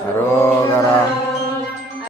Oh,